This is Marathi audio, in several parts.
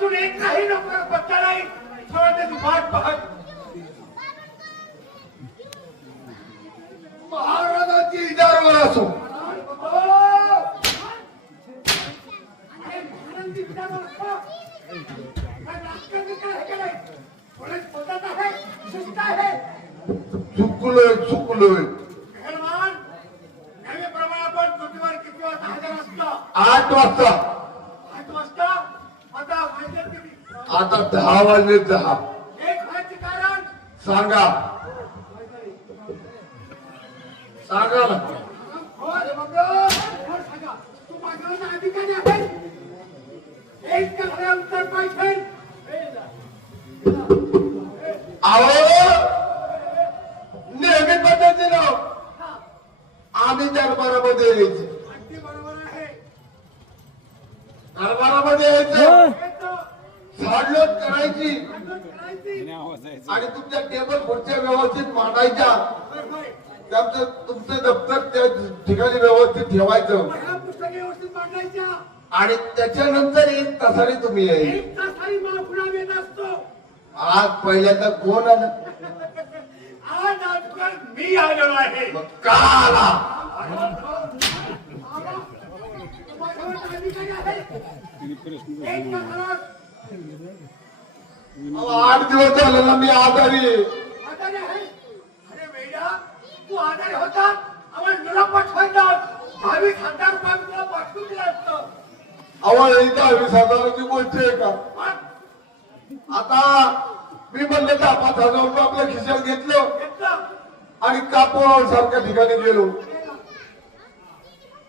अजून एक काही नोकर पत्ता नाही. थोडं त्याची वाट पाहत. महाराजांची इजारवर असो. चुकलोय चुकलोय. आठ वाजता. आता दहा वाजले दहा. सांगा. सांगा नेहमी पद्धतीनं आम्ही दरबारामध्ये यायचं. दरबारामध्ये यायचं. करायची आणि तुमच्या टेबल खुर्च्या व्यवस्थित मांडायच्या. होय, त्याचं तुमचं दप्तर त्या ठिकाणी व्यवस्थित ठेवायचं. आणि त्याच्यानंतर एक तासाने तुम्ही यायचे आज पहिल्यांदा कोण आलं? मी आलेलो आहे का आला? माझ्यावर एक आठ दिवस झाले ना मी आजारी आहे. आजारी आहे. अरे वेडा, तू आजारी होता? आम्हाला निरोप पाठवायचा दहावीस हजार रुपये आम्ही तुला पाठवून दिलं असतं. अहो ही दहावीस हजाराची गोष्ट आहे का? आता मी म्हणलं दहा पाच हजार रुपये आपल्या खिशात घेतलं घेतलं. आणि कापूर सारख्या ठिकाणी गेलो.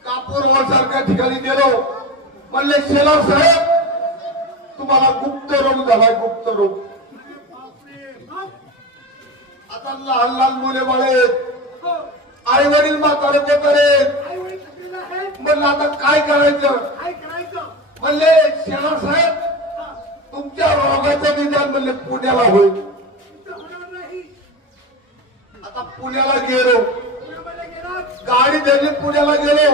कापूर सारख्या ठिकाणी गेलो. म्हणले शेलार साहेब तुम्हाला गुप्त रोग झालाय गुप्त रोग. आता लहान लहान मुले बाळे आई वडील म्हातारे ते करे म्हणलं आता काय करायचं? म्हणले शेलार साहेब तुमच्या रोगाचं निदान म्हणले पुण्याला होईल. आता पुण्याला गेलो. गाडी दिली पुण्याला गेलो.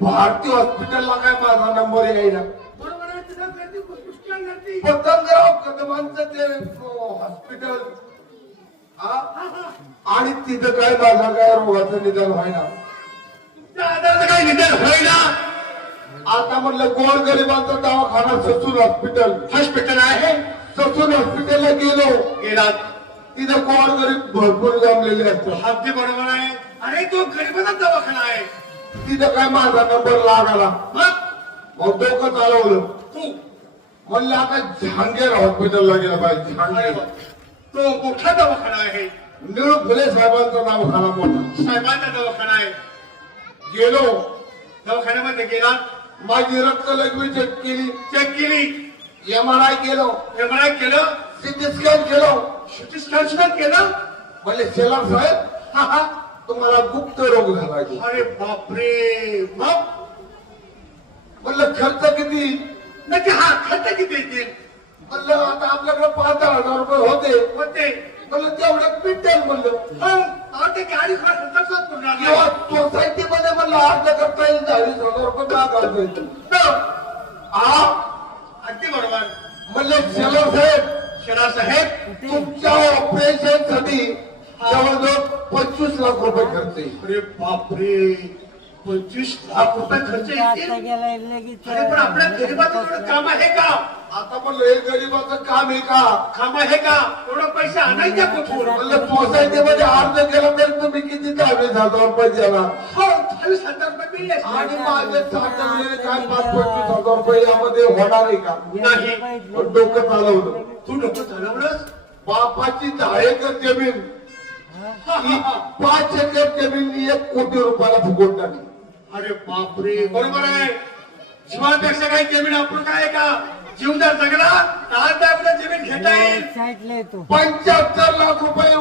भारतीय भारती हॉस्पिटलला काय माझा नंबर यायला बरोबर आहे तिथं गर्दी पुष्कळ गर्दी पतंगराव कदमांचं ते हॉस्पिटल. आणि तिथं काय माझा काय रोगाचं निदान व्हायना आजाराचं काही निदान होईना आता म्हणलं गोर गरिबांचा दवाखाना ससून हॉस्पिटल हॉस्पिटल आहे? ससून हॉस्पिटलला गेलो. गेलात. तिथं गोर गरीब भरपूर जमलेले असतात. अगदी बरोबर आहे. अरे तो गरिबाचा दवाखाना आहे. तिथं काय माझा नंबर लागला. मग डोकं चालवलं. तू? म्हणलं आता जहांगीर हॉस्पिटलला गेलं पाहिजे अरे जहांगीर. तो मोठा दवाखाना आहे. निळू फुले साहेबांचं नाव खाना मोठा. साहेबांचा दवाखाना आहे. गेलो. दवाखान्यामध्ये गेलात माझी रक्त लघवी चेक केली. चेक केली. एम आर आय केलो. एम आर आय केलं. सिटी स्कॅन केलो. सिटी स्कॅन सुद्धा केलं. म्हणले शेलार साहेब हा हा तुम्हाला गुप्त रोग झाला की. अरे बापरे मग म्हणलं खर्च किती? नक्की हा खर्च किती येतील म्हणलं आता आपल्याकडे पाच दहा हजार रुपये होते. होते. म्हणलं तेवढ्यात मिळतील म्हणलं. आता ते गाडी खर्च खर्चात करणार किंवा नाही. सोसायटीमध्ये म्हणलं अर्ज करता येईल चाळीस हजार रुपये का करता येईल हा अगदी बरोबर. म्हणलं शेलार साहेब शेरा साहेब. तुमच्या ऑपरेशनसाठी जवळजवळ पंचवीस लाख रुपये खर्च येईल. अरे बापरे. पंचवीस लाख रुपये खर्च येतील? अरे पण आपल्या गरीबाचं एवढं काम आहे का? आता म्हणलं हे गरीबाचं काम आहे का? काम आहे का? एवढं पैसे आणायचे कुठून? म्हणलं सोसायटीमध्ये अर्ज केला तरी तुम्ही किती दहावीस हजार रुपये देणार हो दहावीस हजार रुपये मिळले. आणि माझे साठवलेले काय पाच पंचवीस हजार रुपये यामध्ये होणार आहे का? नाही. पण डोकं चालवलं. तू नको चालवलंस? बापाची दहा एकर जमीन. ही. पाच एकर एक कोटी रुपयाला फुकून टाकली अरे बापरे. बरोबर आहे. जीवापेक्षा काही जमीन आपण काय का? जीव जर जगला तर आपल्या जमीन घेता येईल. पंच्याहत्तर लाख रुपये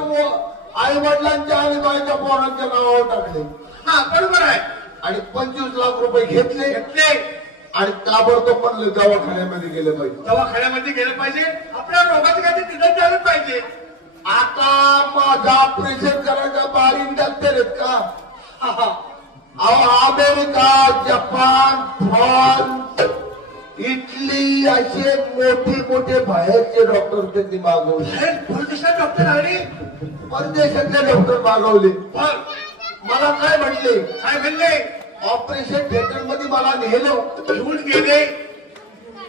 आई वडिलांच्या आणि बायका पोरांच्या नावावर टाकले. हा बरोबर आहे. आणि पंचवीस लाख रुपये घेतले. घेतले. आणि ताबडतोब म्हणले दवाखान्यामध्ये गेले पाहिजे. दवाखान्यामध्ये गेलं पाहिजे. आपल्या रोगाचं काय ते तिथं झालं पाहिजे. आता माझा ऑपरेशन करायचा बारीक अमेरिका जपान फ्रान्स इटली असे मोठे मोठे बाहेरचे डॉक्टर त्यांनी मागवले. परदेशात डॉक्टर आले? परदेशातले डॉक्टर मागवले. पण मला काय म्हणले? काय म्हणले? ऑपरेशन थिएटरमध्ये मला नेलो. घेऊन गेले.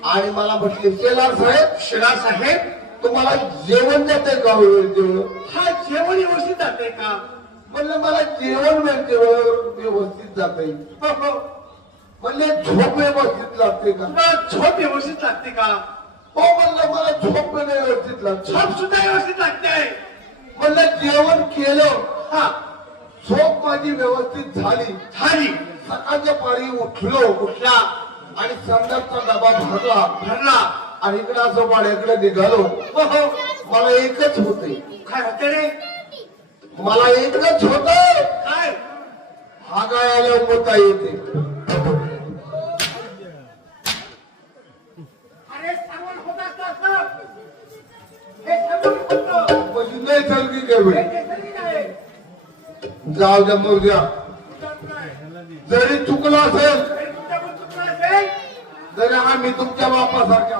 आणि मला म्हटले शेलार साहेब शिरा साहेब तुम्हाला जेवण जाते का जेवण हा जेवण व्यवस्थित जाते का? म्हणलं मला जेवण मिळते व्यवस्थित जाते. म्हणले झोप व्यवस्थित लागते का? झोप व्यवस्थित लागते का? हो म्हणलं मला झोप पण व्यवस्थित लागते. झोप सुद्धा व्यवस्थित लागते. म्हणलं जेवण केलं. हा. झोप माझी व्यवस्थित झाली. झाली. सकाळच्या पारी उठलो उठला. आणि संडासचा डबा भरला. भरला. आणि इकडे असं वाड्याकडे निघालो. हो हो. मला एकच होते काय होते रे? मला एकच होत? काय? हा गाय आल्यावर येते? होत होतं. म्हणजे काय जाऊ द्या मग द्या. काय? जरी चुकलं असेल हे तरी आम्ही तुमच्या बापासारख्या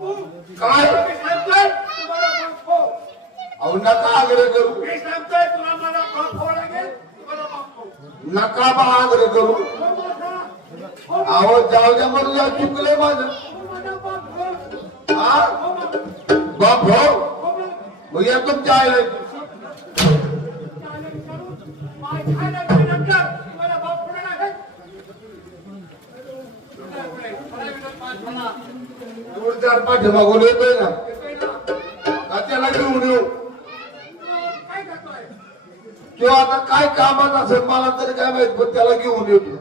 काय? मी सांगतोय तुम्हाला बाप हो. अहो नका आग्रह करू मी सांगतोय तुला मला बाप हो लागेल तुम्हाला हो. नका बा आग्रह करू हो माझा, हो अहो जाऊ द्या मग चुकलंय माझं हो माझा बाप हो. हा हो माझा, बाप हो हो माझा. मग या तुमच्या आईला चालेल, करू. तुम्हाला बाप पुढे, विनोद मार मला. दोन चार पाच मागून येतोय ना. त्याला घेऊन येऊ. किंवा आता काय कामात असेल मला तरी काय माहीत पण त्याला घेऊन येतो.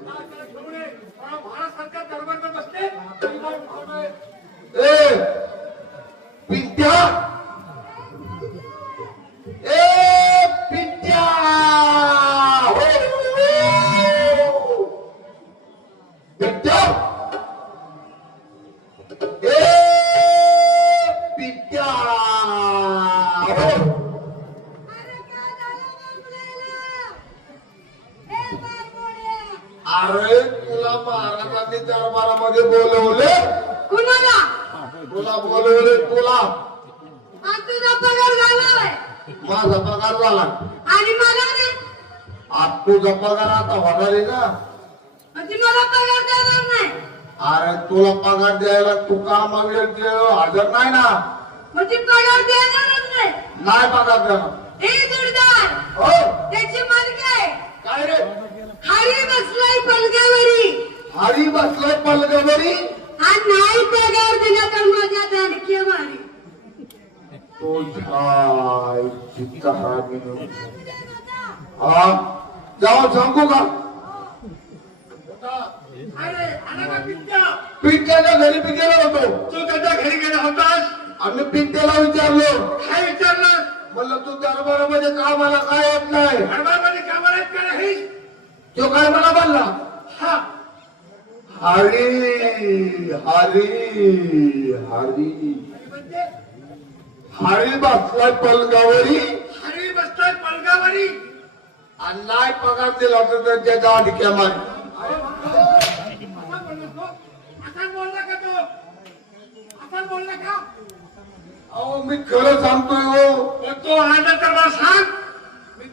ए पिंट्या. ए पिंट्या. हो. पिंट्या. ए अरे झालं तुला महाराजांनी दरबारामध्ये बोलवले कुणाला? तुला बोलवले तुला तुझा पगार झालाय. माझा पगार झाला आणि मला? आज तुझा पगार आता होणार आहे ना म्हणजे मला पगार देणार नाही. अरे तुला पगार द्यायला तू कामावर हजर नाही ना म्हणजे पगार देणारच नाही. नाही पगार देणार हे जोडदार, हो. त्याची मालकी आहे. काय रे? खाली बसलाय पलंगावरी. हरी बसलाय पलगवरी आणि नाही पगार दिला तर माझ्या दांडकी मारी. तुझ्या हा? जाऊ सांगू का? अरे? पिंट्याच्या घरी मी गेलो होतो तू त्याच्या घरी गेला होतास? आणि पिंट्याला विचारलो काय विचारलं म्हणलं तू दरबारामध्ये कामाला काय येत नाही? दरबारमध्ये कामाला का नाही? तो काय मला म्हणला हा. हरी हरी हरी. हरी बसलाय पलगावरी. हरी बसतोय पलगावरी. आणि नाही पगार दिला तर त्यांच्या दांडक्या मारी बोलला का तो? असा बोलला का? अहो मी खरं सांगतोय हो. तर तो आला तर मला सांग. मी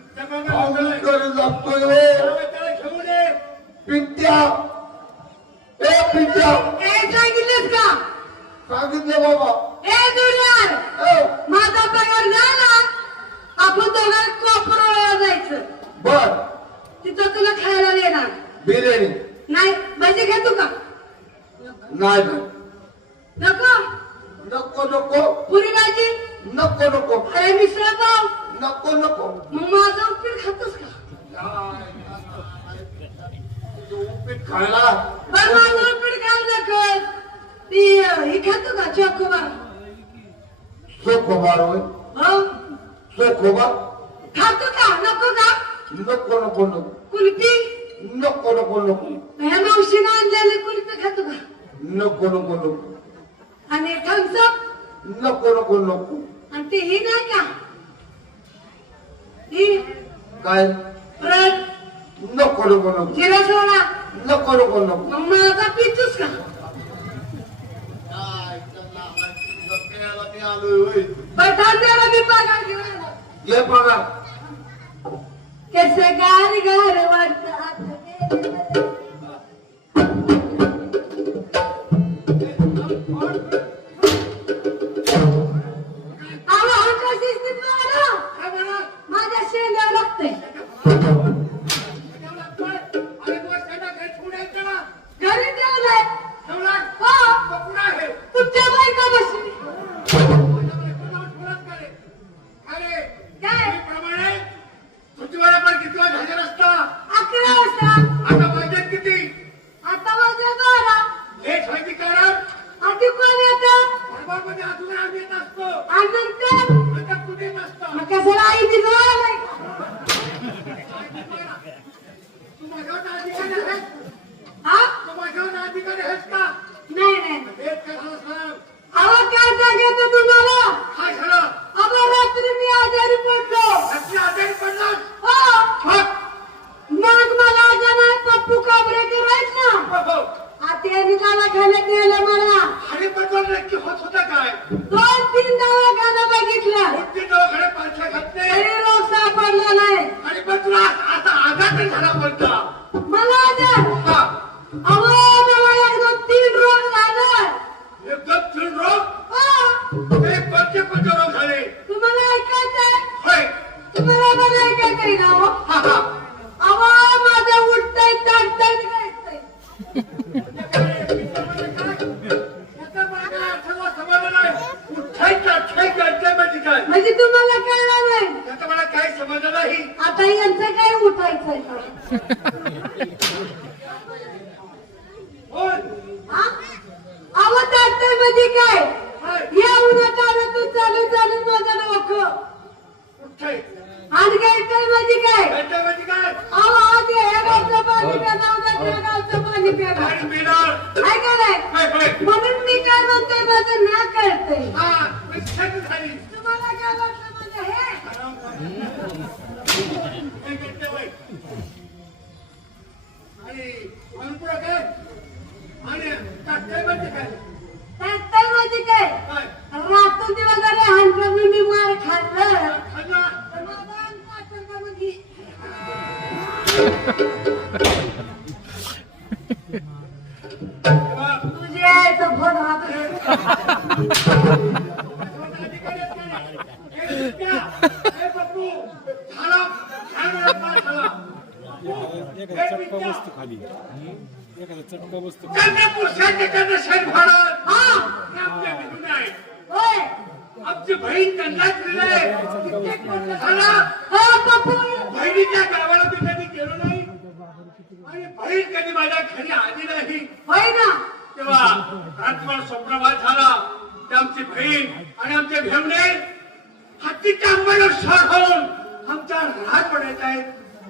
अहो मी बसलोय. खरं सांगतोय हो. त्याला त्याला घेऊन ये. पिंट्या. ए पिंट्या. हे सांगितलंस का? सांगितलं बाबा. हे जोडदार, ए, माझा पगार झाला. आपण दोघांना कोपराला जायचं. बर. तिथं तुला खायला देणार. बिर्याणी. नाही भजी घेतो का? नाही ना. नको. नको नको. पुरी भाजी नको नको. अरे मिसळ पाव नको नको. मग माझं उपीट खातोस का? उपीट खायला. बरं माझं उपीट खाऊ नकोस. ती अं, ही खातो का चोकोबार सोखोबार होय. हो. सोखोबार खातो का? नको का? नको नको नको. कुल्फी? नको नको नको. ह्या मावशीनं आणलेली कुल्फी खातो का? नको नको नको. आणि थम्सअप नको नको नको. आणि ते ही नाही का? ही काय? ब्रेड नको नको नको. जिरा सोडा. नको नको नको. मग माझा पितूस का? मी पगार घेऊन आलो. ये बघा कसे गार गार वाटत आत्याने दवाखान्यात नेलं मला. आणि पेट्रोल नक्की होत होतं काय? दोन तीन दवाखाना बघितला. कोणती दवाखाने पालख्या घातले. तरी रोग सापडला नाही. आणि मग तुला आता आघात झाला बोलता. मला आजार. हा. अहो मला एकदम तीन रोग झाला. एकदम तीन रोग? हो. कोणते कोणते रोग झाले. तुम्हाला ऐकायचंय? होय. तुम्हाला पण ऐकायचंय ना हो हा हा अहो माझं उठतंय चालतंय करायचंय याचा मला आठवण समजलं नाही. उठायचं, उठायचं, उठायचं म्हणजे काय? म्हणजे तुम्हाला कळलं नाही याचं मला काही समजलं नाही. आता यांचं काय उठायचंय बोल. हा? अहो चालतंय म्हणजे काय होय. या उन्हात आलं तू चालू चालू माझं डोकं उठाय. आणि गायचंय म्हणजे काय याचं म्हणजे काय? अहो आज या गावचं पाणी प्यायला उद्या त्या गावचं पाणी प्यायला पाणी पिणार. काय काय होय, होय. म्हणून मी काय म्हणतोय माझं ना हा, झाली. तुम्हाला काय वाटलं माझं हे. आणि पुढं काय? आणि टाकतंय म्हणजे काय? चालतंय म्हणजे काय? रात्र दिवस जरी हाणकं मी मार खाल्लं माझं अंग चटका बसतो खाली एखादा चटका बसतो आमची बहीण त्यांनाच झाला, बहिणीच्या गावाला मी कधी गेलो नाही. आणि बहीण कधी माझ्या घरी आली नाही. तेव्हा रात्रभर स्वप्नवाद झाला. आमची बहीण आणि आमचे भेवणे हत्तीच्या अंगावर सर होऊन आमच्या राहत पडायचा आहे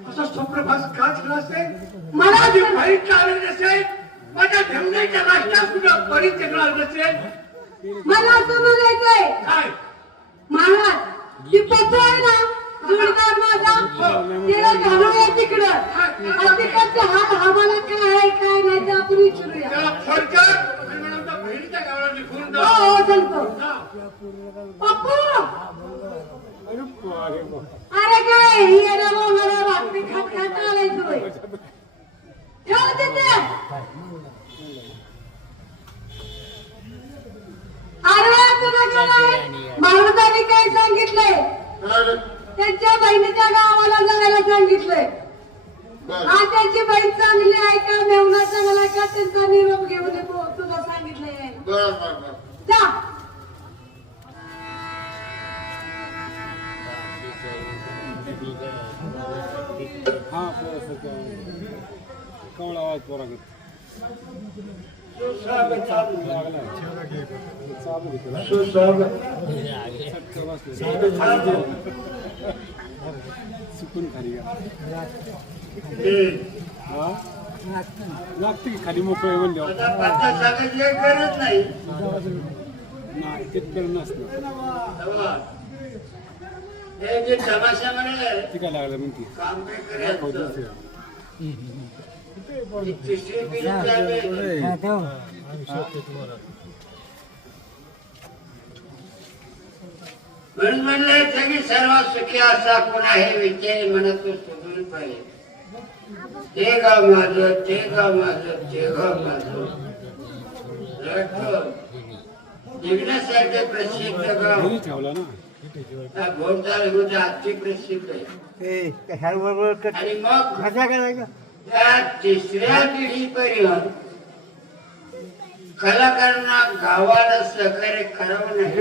असं स्वप्नभास का झाला असेल. मला असं- बहीण का आली नसेल. माझ्या भेवण्याच्या राष्ट्रात सुद्धा परिचय आलं नसेल. मला असं म्हणायचंय. काय? महाराज ती पप्पू आहे ना? जोडीदार माझा तिला घालूया तिकडं. आणि तिकडचे हाल आम्हाला काय आहे काय नाही ते आपण विचारूया त्याला फोन कर आणि म्हणून त्या बहिणीच्या गावाला निघून हो जा हो सांगतो जा. पप्पू अरे अरे बा. अरे काय ही येणं बोलायला भाकरी खात खात आलाय तुम्ही ठेव तिथे अरे तुला काय महाराजांनी काय सांगितलंय त्यांच्या बहिणीच्या गावाला जायला सांगितलंय. हा त्यांची बहीण चांगली आहे का? मेवना चांगला आहे का? त्यांचा निरोप घेऊन येतो तुला सांगितलंय. बरं, बरं, बरं. जा. हा पोरासारखं कवळा आवाज पोरागत लागते की खाली मोकळे एक गरज नाही नाही तिथपर्यंत नसणार तेव्हा हे जे तमाशा म्हणे ती काय लागलं म्हणते? म्हणून म्हणलं सुखी असा पुन्हा हे विचार मनातून सोडून पाहिजे. ते गाव माझं ते गाव माझं ते गाव माझं. निघण्यासारखे प्रसिद्ध गाव. हा घोडदार गुज अति प्रसिद्ध आहे आणि मग या तिसऱ्या पिढीपर्यंत कलाकारांना गावाला सहकार्य करावं नाही.